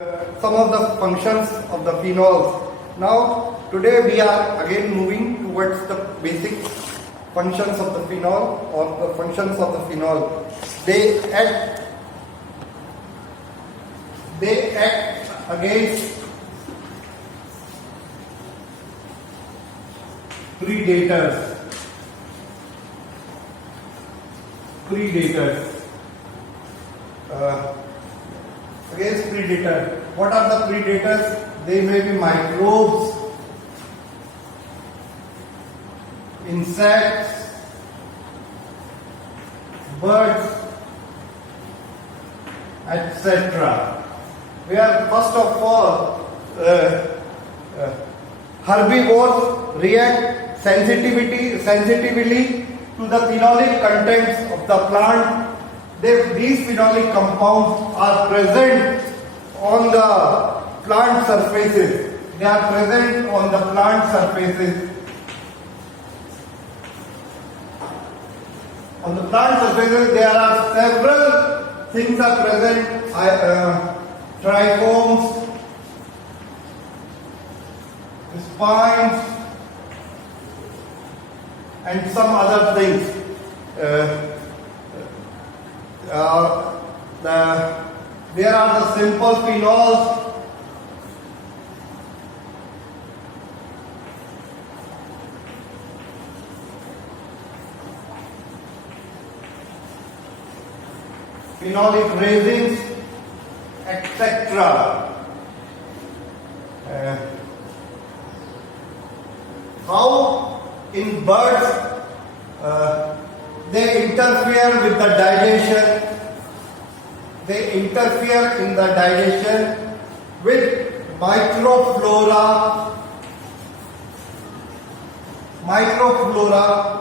some of the functions of the phenols. Now, today we are again moving towards the basic functions of the phenol or the functions of the phenol. They act against predators. Against predators. What are the predators? They may be microbes, insects, birds, etc. Where first of all, herbivores react sensitively to the phenolic contents of the plant. These phenolic compounds are present on the plant surfaces. They are present on the plant surfaces. On the plant surfaces, there are several things are present. Trichomes, spines, and some other things. There are the simple phenols. Phenolic resins, etc. How in birds they interfere with the digestion. They interfere in the digestion with microflora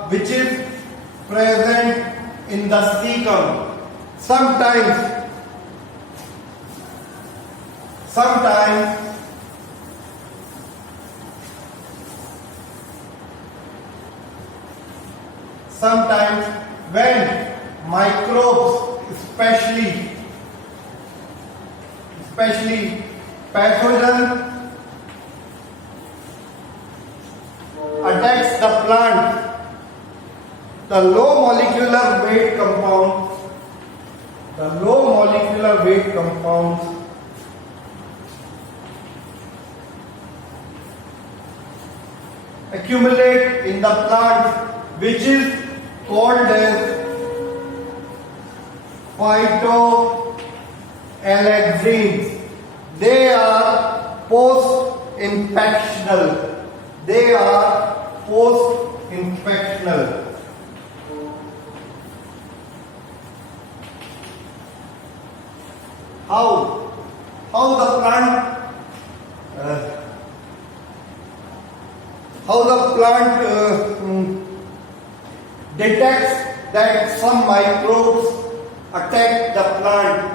which is present in the cecum. Sometimes when microbes, especially pathogen, attacks the plant, the low molecular weight compounds accumulate in the plant, which is called as phytoalexins. They are post-infectional. How the plant detects that some microbes attack the plant.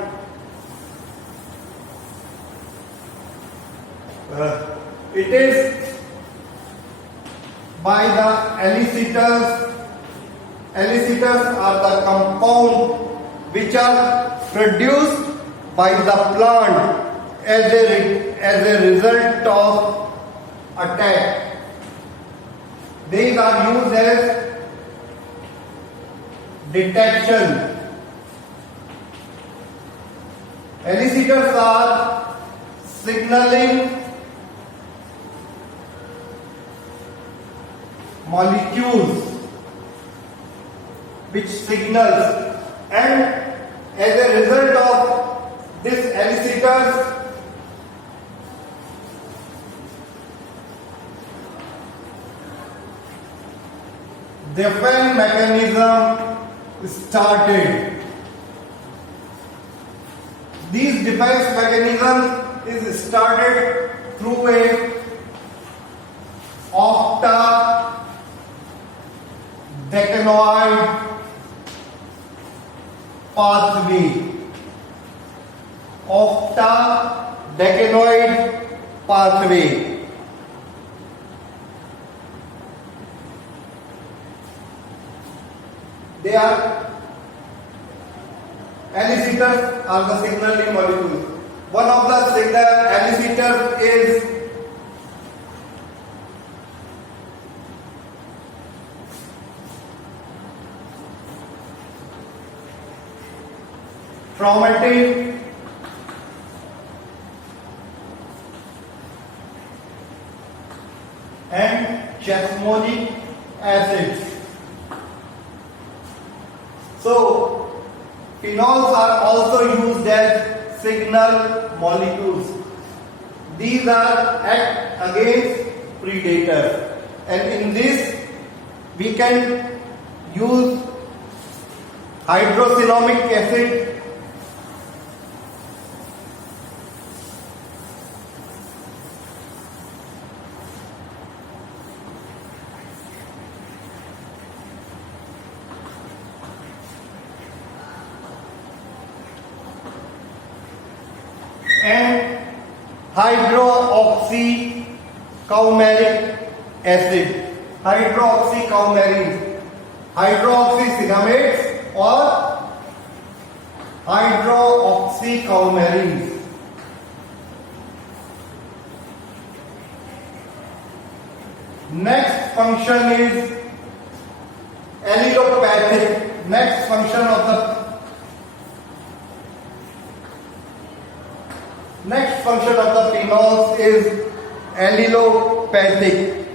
It is by the elicitors. Elicitors are the compounds which are produced by the plant as a result of attack. These are used as detection. Elicitors are signaling molecules which signals, and as a result of this elicitors, defense mechanism started. These defense mechanism is started through a octadecanoid pathway. They are elicitors are the signaling molecules. One of the elicitors is chromatin and chesmonic acids. So, phenols are also used as signal molecules. These are act against predators, and in this we can use hydrocyanoic acid, and hydroxycoumaric acid, hydroxycinamates or hydroxycoumarines. Next function is allelopathic. Next function of the phenols is allelopathic.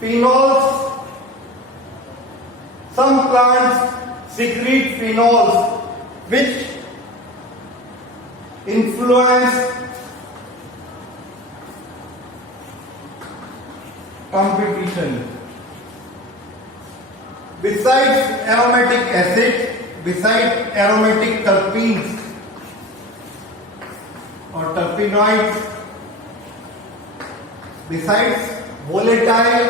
Phenols, some plants secrete phenols which influence competition. Besides aromatic terpenes or terpenoids, besides volatile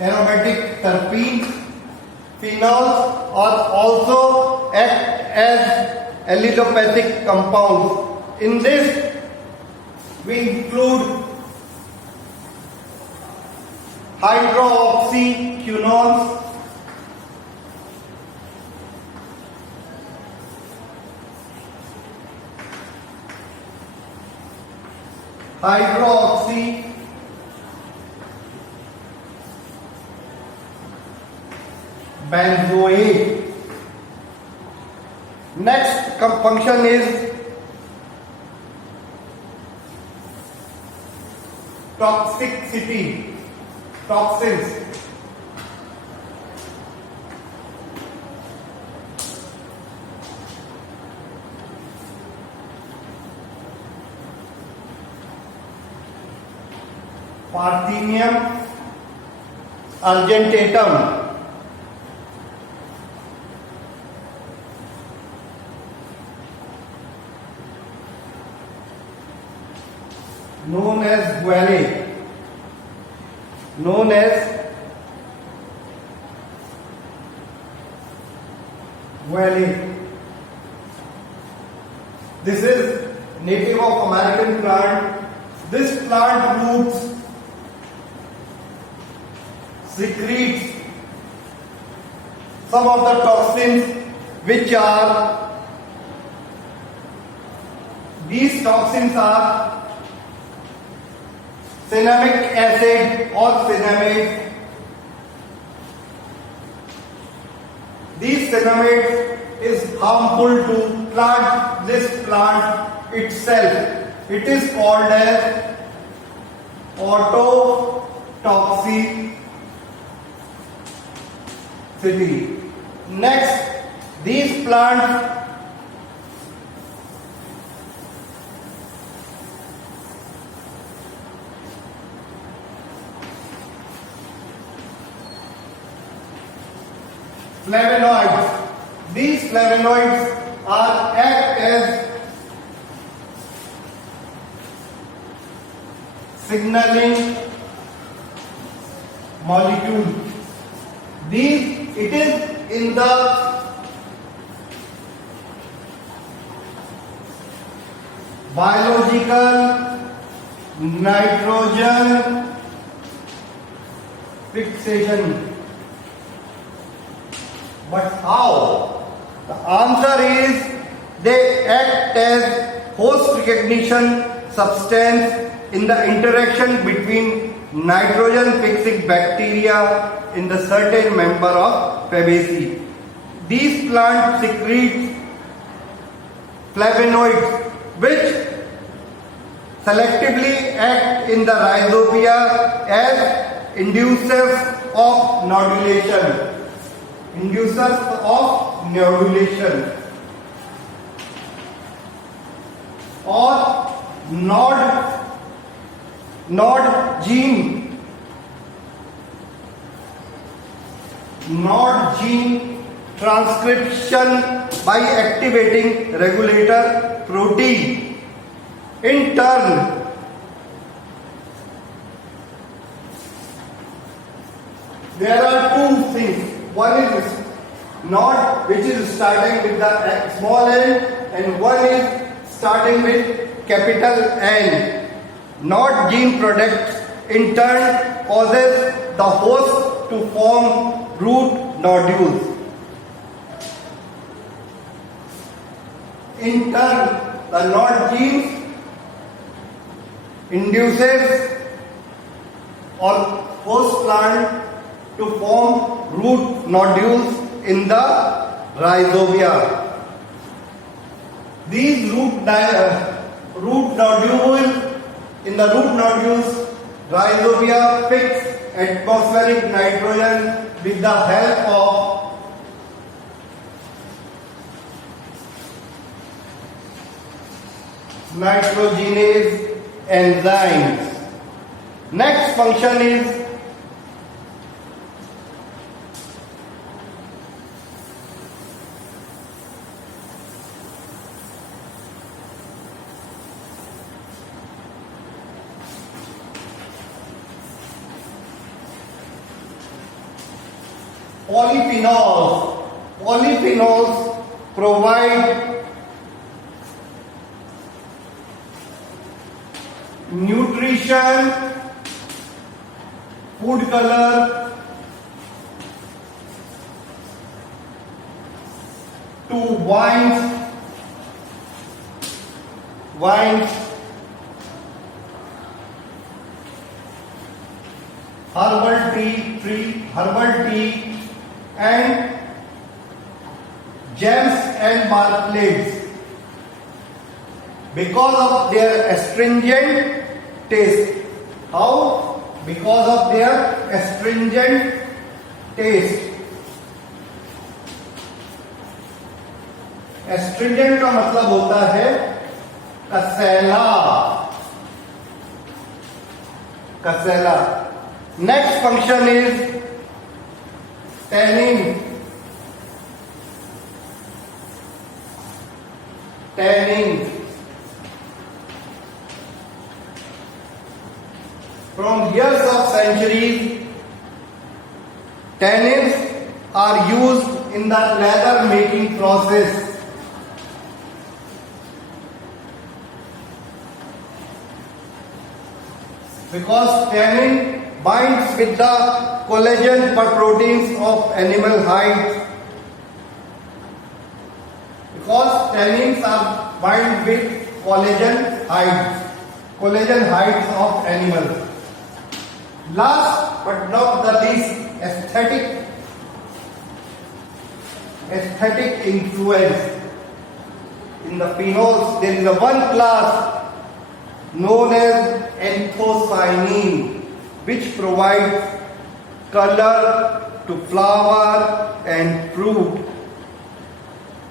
aromatic terpenes, phenols are also act as allelopathic compounds. In this, we include hydroxyquinones, hydroxybenzoate. Next function is toxicity, toxins. Parthenium argentatum, known as guaiac, This is native of American plant. This plant roots secretes some of the toxins which are, these toxins are cinnamic acid or cinnamates. These cinnamates is harmful to this plant itself. It is called as autotoxicity. Next, these plants flavonoids. These flavonoids act as signaling molecule. It is in the biological nitrogen fixation. But how? The answer is they act as host recognition substance in the interaction between nitrogen fixing bacteria in the certain member of Fabaceae. These plants secrete flavonoids which selectively act in the rhizobia as inducers of nodulation. Inducers of nodulation or nod gene transcription by activating regulator protein. In turn, there are two things. One is nod, which is starting with the small n, and one is starting with capital N. Nod gene product in turn causes the host to form root nodules. In turn, the nod gene induces or host plant to form root nodules in the rhizobia. These root nodules, in the root nodules, rhizobia fix atmospheric nitrogen with the help of nitrogenase enzymes. Next function is polyphenols. Polyphenols provide nutrition, food color to wines, herbal tea, and jams and marmalades because of their astringent taste. How? Because of their astringent taste. Astringent का मतलब होता है कसैला. Next function is tannin. From years of centuries, tannins are used in the leather making process. Because tannin binds with the collagen proteins of animal hides. Because tannins are bind with collagen hides of animals. Last but not the least, aesthetic influence. In the phenols, there is a one class known as anthocyanin, which provides color to flower and fruit.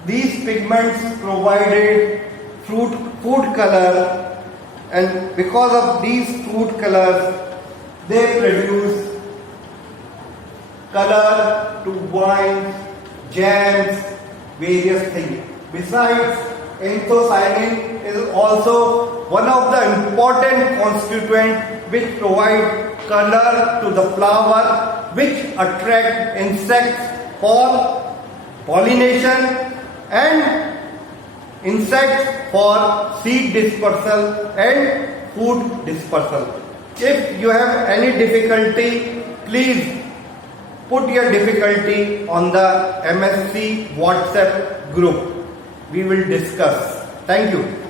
These pigments provided food color, and because of these food colors, they produce color to wine, jams, various things. Besides, anthocyanin is also one of the important constituents which provide color to the flower, which attract insects for pollination and insects for seed dispersal and food dispersal. If you have any difficulty, please put your difficulty on the MSc WhatsApp group. We will discuss. Thank you.